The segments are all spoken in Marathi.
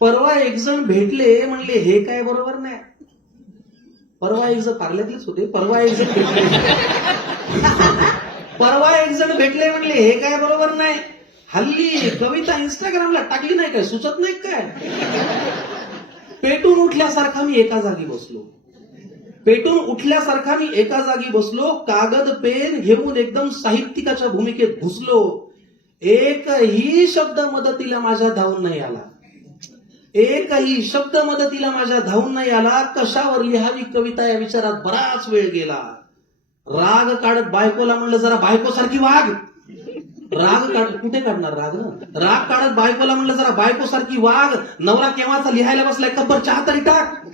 परवा एक जण भेटले, म्हणले हे काय बरोबर नाही. परवा एक जण पार्ल्यातलेच होते. परवा एक जण भेटले म्हणले हे काय बरोबर नाही. हल्ली कविता इंस्टाग्रामला टाकली नाही काय, सुचत नाही काय. पेटून उठल्यासारखा मी एका जागी बसलो. कागद पेन घेऊन एकदम साहित्यिकाच्या भूमिकेत घुसलो. एकही शब्द मदतीला माझ्या धावून नाही आला. कशावर लिहावी कविता या विचारात बराच वेळ गेला. राग काढत बायकोला म्हणलं जरा बायकोसारखी वाग. कुठे काढणार राग काढत बायकोला म्हणलं जरा बायकोसारखी वाग. नवरा केव्हाचा लिहायला बसलाय, कब्बर चहा तरी टाक.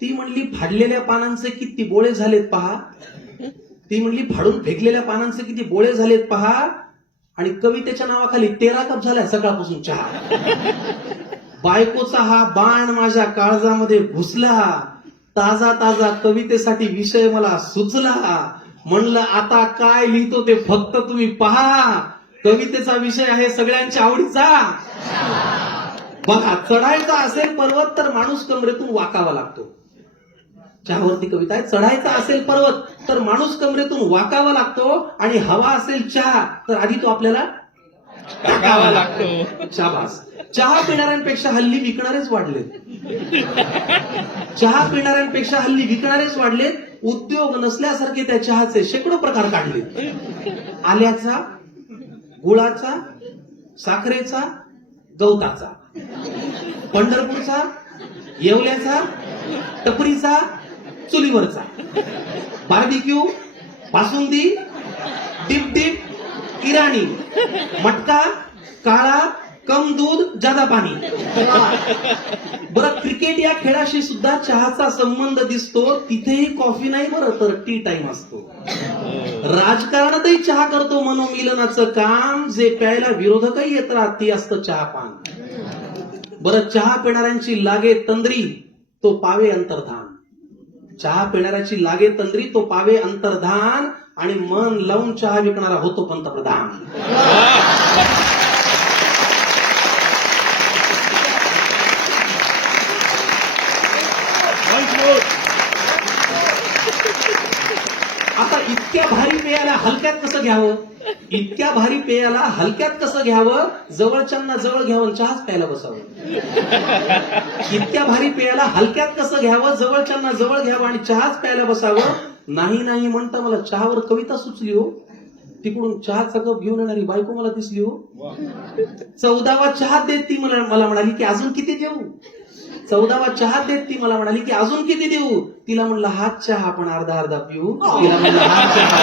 ती म्हणली फाडलेल्या पानांचे किती बोळे झालेत पहा. फाडून फेकलेल्या पानांचे किती बोळे झालेत पहा. आणि कवितेच्या नावाखाली 13 कप झाल्या सकाळपासून चहा. बायकोचा हा बाण माझ्या काळजामध्ये घुसला. ताजा कवितेसाठी विषय मला सुचला. म्हणलं आता काय लिहितो ते फक्त तुम्ही पहा. कवितेचा विषय आहे सगळ्यांच्या आवडीचा. बघा, चढायचा असेल पर्वत तर माणूस कमरेतून वाकावा लागतो. चहावरती कविता आहे. चढायचा असेल पर्वत तर माणूस कमरेतून वाकावा लागतो. आणि हवा असेल चहा तर आधी तो आपल्याला टाकावा लागतो. शाबास. चहा पिणाऱ्यांपेक्षा हल्ली विकणारेच वाढलेत. उद्योग नसल्यासारखे त्या चहाचे शेकडो प्रकार काढले. आल्याचा, गुळाचा, साखरेचा, गवताचा, पंढरपूरचा, येवल्याचा, टपरीचा, चुलीवरचा, बार्बिक्यू, बासुंदी, डिप, इराणी, मटका, काळा, कम दूध, जादा पाणी. बरं, क्रिकेट या खेळाशी सुद्धा चहाचा संबंध दिसतो. तिथेही कॉफी नाही बरं तर टी टाइम असतो. राजकारणातही चहा करतो मनोमिलनाचं काम. जे प्यायला विरोधकही येत राहत ती असतं चहापान. बरं, चहा पिणाऱ्यांची लागे तंद्री तो पावे अंतर्धान. आणि मन लावून चहा विकणारा होतो पंतप्रधान. आता इतक्या भारी पेयाला हलक्यात कसं घ्यावं. जवळच्यांना जवळ घ्यावं, चहाच प्यायला बसावं. इतक्या भारी पेयाला हलक्यात कसं घ्यावं, जवळच्यांना जवळ घ्यावं आणि चहाच प्यायला बसावं. नाही म्हणता मला चहावर कविता सुचली हो. तिकडून चहाचा कप घेऊन येणारी बायको मला दिसली हो. 14वा चहा देत ती मला म्हणाली की अजून किती देऊ. 14वा चहा देत ती मला म्हणाली की अजून किती देऊ. तिला म्हणलं हाच चहा आपण अर्धा पिऊ. तिला म्हणलं हाच चहा.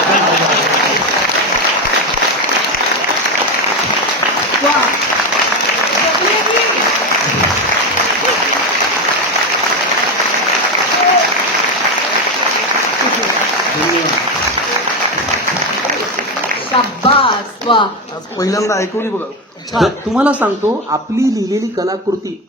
शाबास, वा. आज पहिल्यांदा ऐकून बघा. तुम्हाला सांगतो, आपली लिहिलेली कलाकृती